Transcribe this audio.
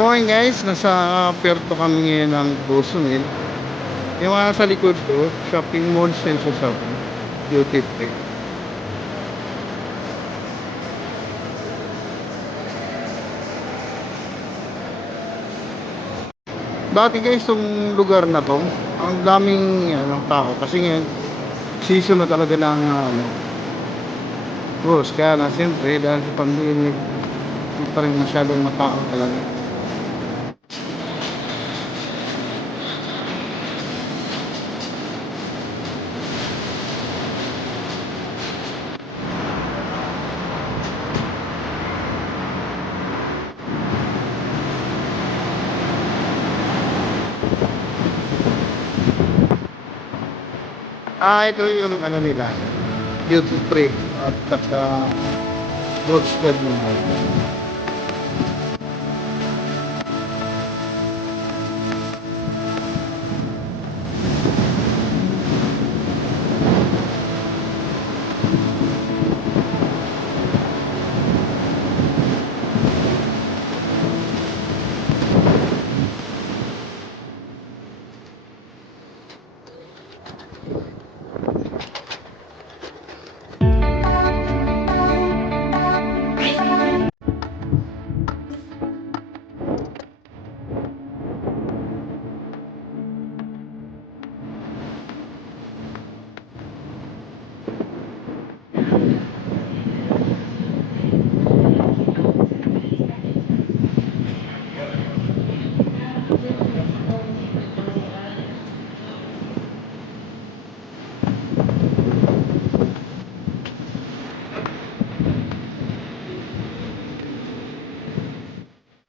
Morning guys, nasa Puerto kami ngayon ng Cozumel. Yung mga sa likod ko, shopping mall sa shopping, duty free. Dati guys, itong lugar na to, ang daming tao. Kasi ngayon, season na talaga ng cruise. Kaya na siyempre, dahil sa pandemic, hindi pa rin masyadong matao talaga. Ito yung nila, duty free at saka roadside mo.